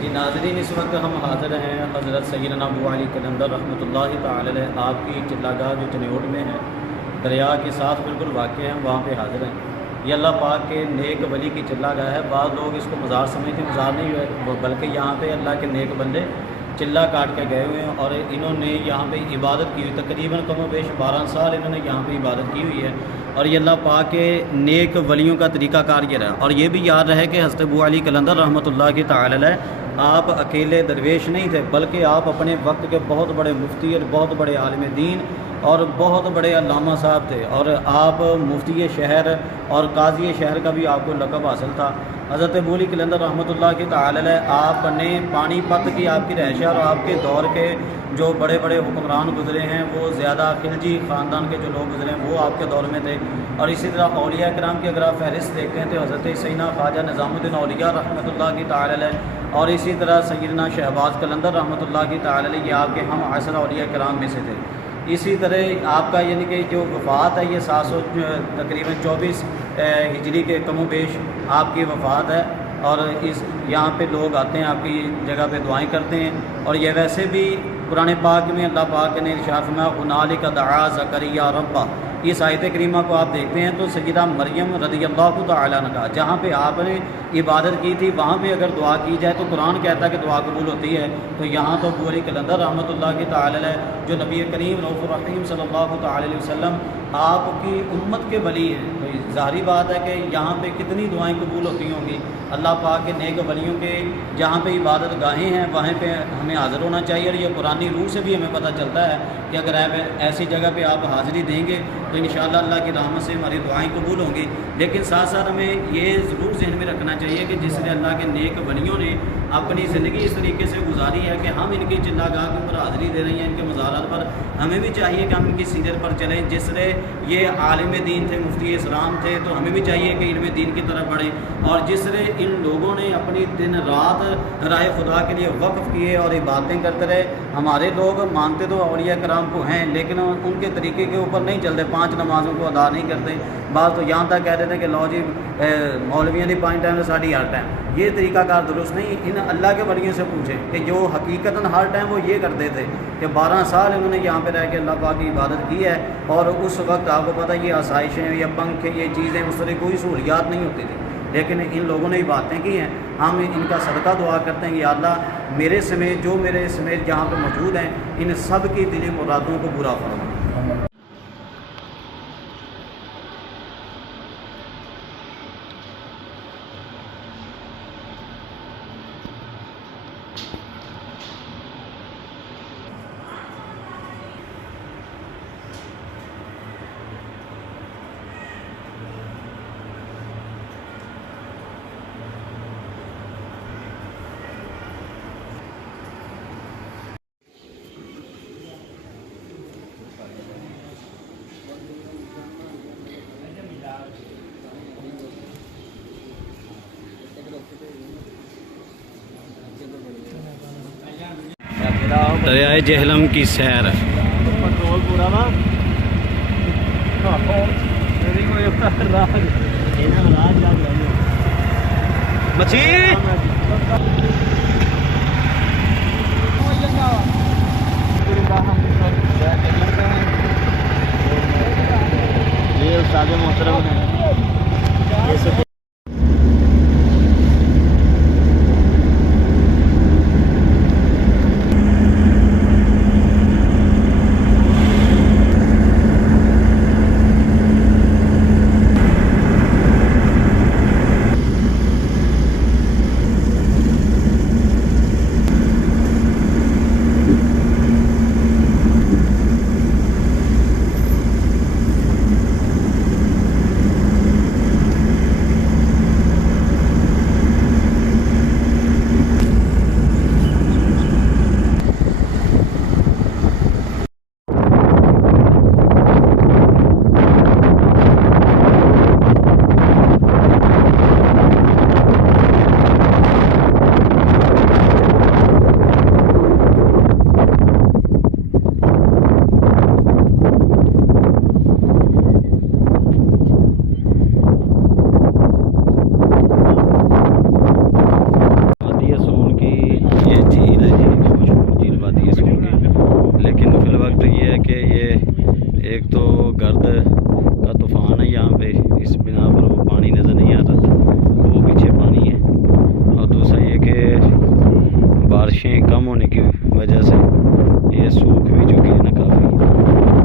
جی ناظرین، اس وقت ہم حاضر ہیں حضرت سیدنا ابو علی قلندر رحمۃ اللہ تعالی علیہ آپ کی چلا گاہ جو چنیوٹ میں ہے، دریا کے ساتھ بالکل واقع ہیں، وہاں پہ حاضر ہیں۔ یہ اللہ پاک کے نیک ولی کی چلا گاہ ہے۔ بعض لوگ اس کو مزار سمجھتے ہیں، مزار نہیں ہے بلکہ یہاں پہ اللہ کے نیک بندے چلا کاٹ کے گئے ہوئے ہیں اور انہوں نے یہاں پہ عبادت کی ہوئی، تقریباً کم و بیش 12 سال انہوں نے یہاں پہ عبادت کی ہوئی ہے۔ اور یہ اللہ پاک کے نیک ولیوں کا طریقہ کار یہ رہا۔ اور یہ بھی یاد رہے کہ حضرت ابو علی قلندر رحمۃ اللہ کی تعالی علیہ آپ اکیلے درویش نہیں تھے، بلکہ آپ اپنے وقت کے بہت بڑے مفتی اور بہت بڑے عالم دین اور بہت بڑے علامہ صاحب تھے، اور آپ مفتی شہر اور قاضی شہر کا بھی آپ کو لقب حاصل تھا۔ حضرت ابو علی قلندر رحمۃ اللہ کی تعالی علیہ آپ نے پانی پت کی آپ کی رہائش ہے، اور آپ کے دور کے جو بڑے بڑے حکمران گزرے ہیں وہ زیادہ خلجی خاندان کے جو لوگ گزرے ہیں وہ آپ کے دور میں تھے۔ اور اسی طرح اولیاء کرام کی اگر آپ فہرست دیکھتے ہیں تو حضرت سیدنا خواجہ نظام الدین اولیاء رحمۃ اللہ کی تعالی علیہ، اور اسی طرح سیدنا شہباز قلندر رحمۃ اللہ کی تعالی علیہ، یہ آپ کے ہم عصر اولیاء کرام میں سے تھے۔ اسی طرح آپ کا یعنی کہ جو وفات ہے یہ 724 ہجری کے کم و بیش آپ کی وفات ہے، اور اس یہاں پہ لوگ آتے ہیں، آپ کی جگہ پہ دعائیں کرتے ہیں۔ اور یہ ویسے بھی قرآن پاک میں اللہ پاک نے ارشاد فرمایا ہنالک دعا زکریا ربہ، اس آیت کریمہ کو آپ دیکھتے ہیں تو سیدہ مریم رضی اللہ تعالی عنہا جہاں پہ آپ نے عبادت کی تھی وہاں پہ اگر دعا کی جائے تو قرآن کہتا ہے کہ دعا قبول ہوتی ہے۔ تو یہاں تو ابو علی قلندر رحمۃ اللہ کی تعالی علیہ جو نبی کریم رؤوف الرحیم صلی اللہ تعالی علیہ وسلم آپ کی امت کے ولی ہیں، تو ظاہری بات ہے کہ یہاں پہ کتنی دعائیں قبول ہوتی ہوں گی۔ اللہ پاک کے نیک ولیوں کے جہاں پہ عبادت گاہیں ہیں وہاں پہ ہمیں حاضر ہونا چاہیے، اور یہ قرآنی روح سے بھی ہمیں پتہ چلتا ہے کہ اگر ایسی جگہ پہ آپ حاضری دیں گے تو انشاءاللہ اللہ کی رحمت سے ہماری دعائیں قبول ہوں گی۔ لیکن ساتھ ساتھ ہمیں یہ ضرور ذہن میں رکھنا چاہیے کہ جس نے اللہ کے نیک ولیوں نے اپنی زندگی اس طریقے سے گزاری ہے کہ ہم ان کی چلا گاہ کے اوپر حاضری دے رہے ہیں، ان کے مزارات پر، ہمیں بھی چاہیے کہ ہم ان کی سیرت پر چلیں۔ جس نے یہ عالم دین تھے، مفتی اسلام تھے، تو ہمیں بھی چاہیے کہ علم دین کی طرف بڑھیں۔ اور جس نے ان لوگوں نے اپنی دن رات راہ خدا کے لیے وقف کیے اور عبادتیں کرتے رہے۔ ہمارے لوگ مانتے تو اولیاء کرام کو ہیں لیکن ان کے طریقے کے اوپر نہیں چلتے، 5 نمازوں کو ادا نہیں کرتے۔ بعض تو یہاں تک کہہ دیتے ہیں کہ لو جی مولویوں نے 5 ٹائم ساڑی ہر ٹائم، یہ طریقہ کار درست نہیں۔ ان اللہ کے ولیوں سے پوچھیں کہ جو حقیقتاً ہر ٹائم وہ یہ کرتے تھے کہ 12 سال انہوں نے یہاں پہ رہ کے اللہ پاک کی عبادت کی ہے، اور اس وقت آپ کو پتہ یہ آسائشیں یا پنکھ یہ چیزیں اس طرح کوئی سہولیات نہیں ہوتی تھی، لیکن ان لوگوں نے باتیں کی ہیں۔ ہم ان کا صدقہ دعا کرتے ہیں، یا اللہ میرے سمیت جو میرے سمیت جہاں پہ موجود ہیں ان سب کی دلی مرادوں کو پورا فرما۔ دریائے جہلم کی سیر مچھی یہ استاد محترم ہیں۔ پانی کم ہونے کی وجہ سے یہ سوکھ بھی چکی ہے نا کافی،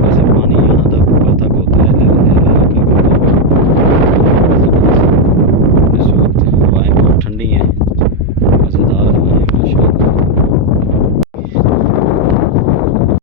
ویسے پانی یہاں تک اوپر تک ہوتا ہے